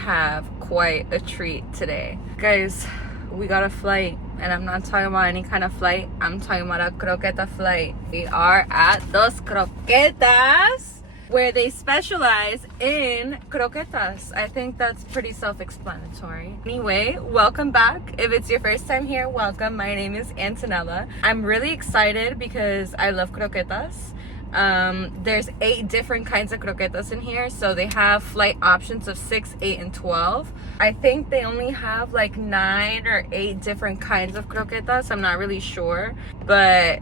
have quite a treat today. Guys, we got a flight, and I'm not talking about any kind of flight. I'm talking about a croqueta flight. We are at Dos Croquetas, where they specialize in croquetas. I think that's pretty self-explanatory. Anyway, welcome back. If it's your first time here, welcome. My name is Antonella. I'm really excited because I love croquetas. There's 8 different kinds of croquetas in here, so they have flight options of 6, 8, and 12. I think they only have like 9 or 8 different kinds of croquetas. I'm not really sure, but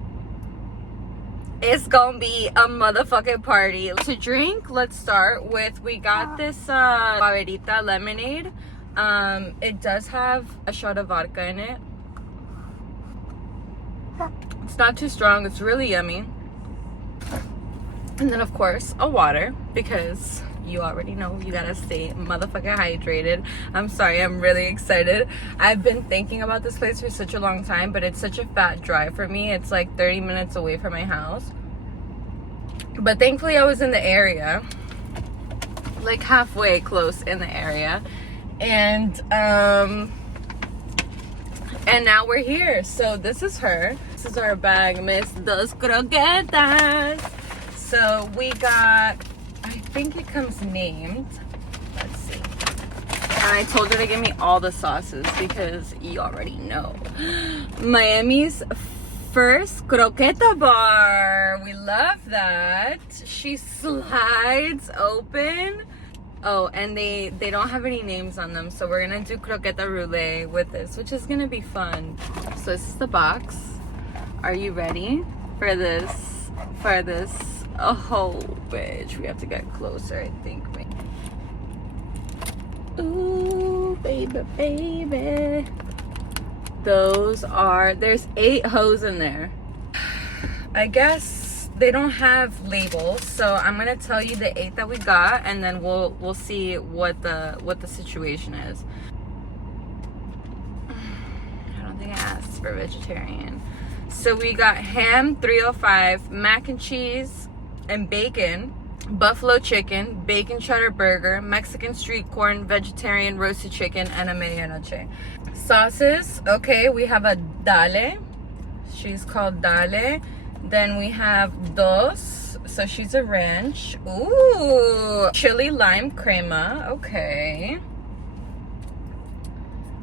it's gonna be a motherfucking party. To drink, let's start with, we got this Favorita lemonade. It does have a shot of vodka in it. It's not too strong, it's really yummy. And then of course a water, because you already know you gotta stay motherfucking hydrated. I'm sorry, I'm really excited. I've been thinking about this place for such a long time, but it's such a fat drive for me. It's like 30 minutes away from my house. But thankfully I was in the area, like halfway close in the area. And now we're here. So this is her. This is our bag, Miss Dos Croquetas. So we got, I think it comes named, let's see. And I told her to give me all the sauces because you already know. Miami's first croqueta bar. We love that. She slides open. Oh, and they don't have any names on them, so we're gonna do croqueta roulette with this, which is gonna be fun. So this is the box. Are you ready for this? Oh, bitch, we have to get closer, I think. Ooh, baby. There's 8 hoes in there. I guess they don't have labels, so I'm gonna tell you the 8 that we got, and then we'll see what the situation is. I don't think I asked for vegetarian. So we got ham 305, mac and cheese and bacon, buffalo chicken, bacon cheddar burger, Mexican street corn, vegetarian roasted chicken, and a medianoche. Sauces, okay, we have a Dale. She's called Dale. Then we have Dos, so she's a ranch. Ooh, chili lime crema, okay.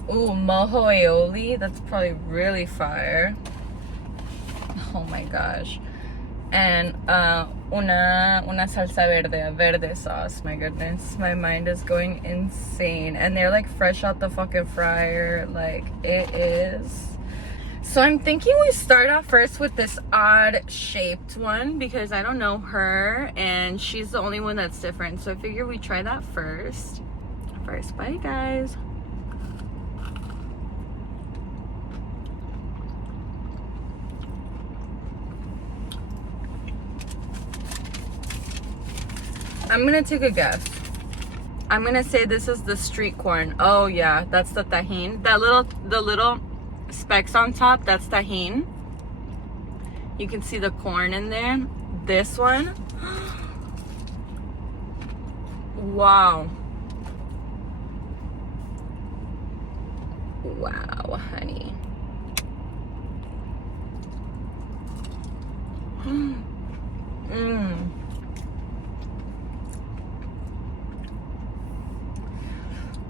Ooh, mojo aioli, that's probably really fire. Oh my gosh. And una salsa verde sauce. My goodness, my mind is going insane. And they're like fresh out the fucking fryer, like it is. So I'm thinking we start off first with this odd shaped one, because I don't know her and she's the only one that's different, so I figure we try that first bite, guys. I'm gonna take a guess. I'm gonna say this is the street corn. Oh yeah, that's the tajin. The little specks on top, that's tajin. You can see the corn in there. This one, wow, honey.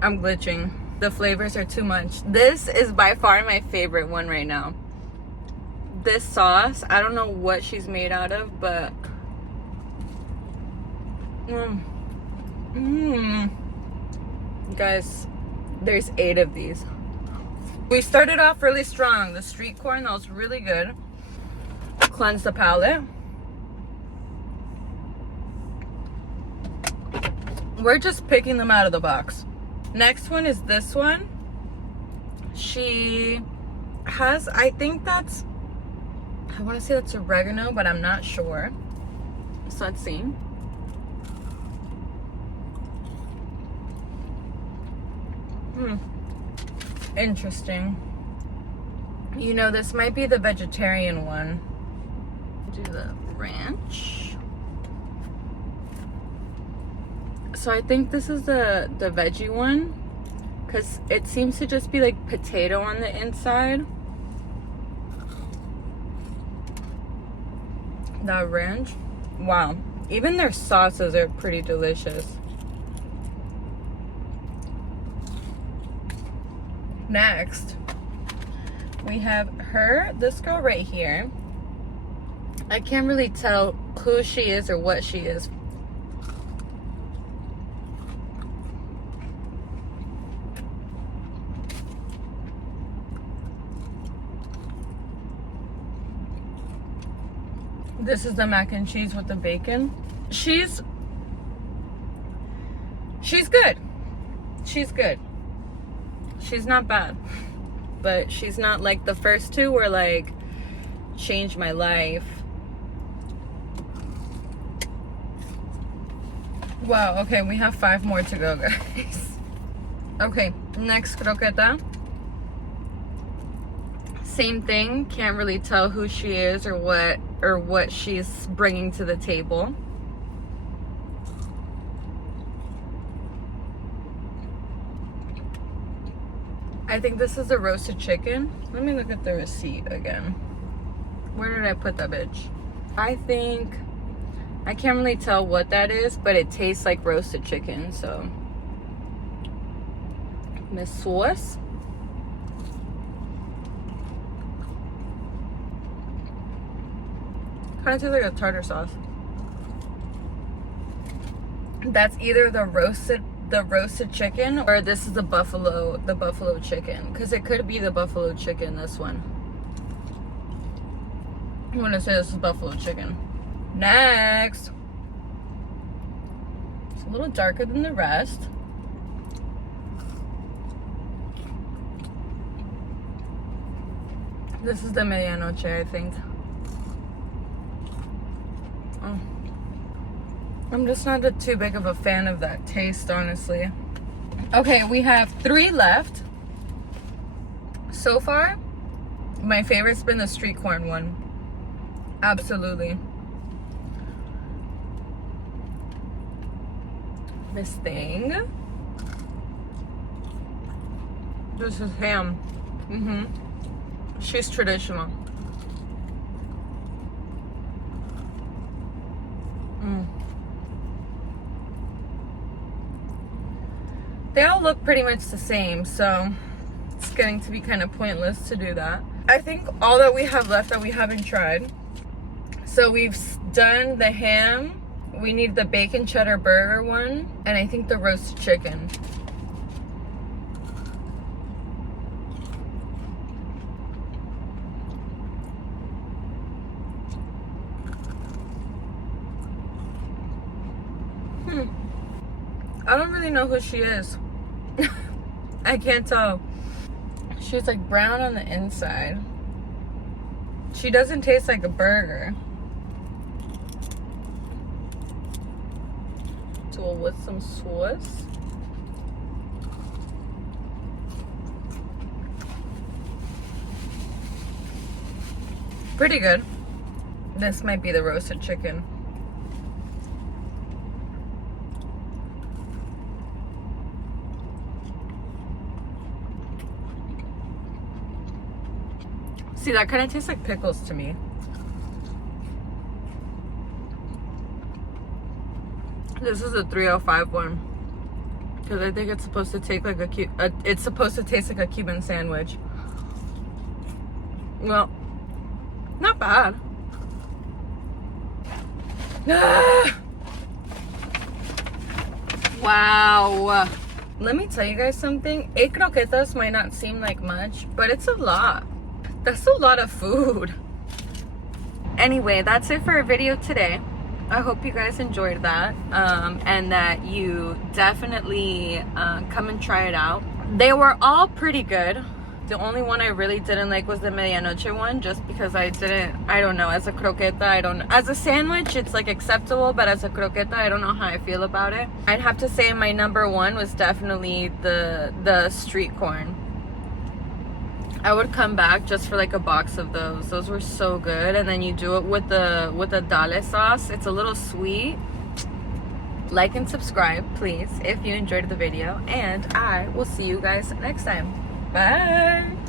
I'm glitching. The flavors are too much. This is by far my favorite one right now. This sauce, I don't know what she's made out of, but guys, there's 8 of these. We started off really strong. The street corn, that was really good. Cleanse the palate. We're just picking them out of the box. Next one is this one. She has, I think that's, I want to say that's oregano, but I'm not sure. So let's see. Interesting. You know, this might be the vegetarian one. Do the ranch. So I think this is the veggie one, because it seems to just be like potato on the inside. That ranch, wow. Even their sauces are pretty delicious. Next, we have this girl right here. I can't really tell who she is or what she is. This is the mac and cheese with the bacon. She's good. She's good. She's not bad. But she's not like the first two were like changed my life. Wow, okay, we have 5 more to go, guys. Okay, next croqueta. Same thing, can't really tell who she is or what she's bringing to the table. I think this is a roasted chicken. Let me look at the receipt again. Where did I put that bitch? I can't really tell what that is, but it tastes like roasted chicken, so. The sauce. Kind of tastes like a tartar sauce. That's either the roasted chicken, or this is the buffalo chicken, because it could be the buffalo chicken, this one. I'm gonna say this is buffalo chicken. Next, it's a little darker than the rest. This is the medianoche, I think. Oh. I'm just not too big of a fan of that taste, honestly. Okay, we have 3 left. So far, my favorite's been the street corn one. Absolutely. This thing. This is ham. She's traditional. They all look pretty much the same, so it's getting to be kind of pointless to do that. I think all that we have left that we haven't tried. So we've done the ham. We need the bacon cheddar burger one, and I think the roasted chicken. I don't really know who she is. I can't tell. She's like brown on the inside. She doesn't taste like a burger. So with some sauce. Pretty good. This might be the roasted chicken. See, that kind of tastes like pickles to me. This is a 305 one, because I think it's supposed to take like it's supposed to taste like a Cuban sandwich. Well, not bad. Ah! Wow. Let me tell you guys something. 8 croquetas might not seem like much, but it's a lot. That's a lot of food. Anyway, that's it for our video today. I hope you guys enjoyed that, and that you definitely come and try it out. They were all pretty good. The only one I really didn't like was the medianoche one, just because I don't know, as a croqueta, as a sandwich it's like acceptable, but as a croqueta I don't know how I feel about it. I'd have to say my number 1 was definitely the street corn. I would come back just for like a box of those. Those were so good. And then you do it with the dale sauce. It's a little sweet. like and subscribe, please, if you enjoyed the video. And I will see you guys next time. Bye.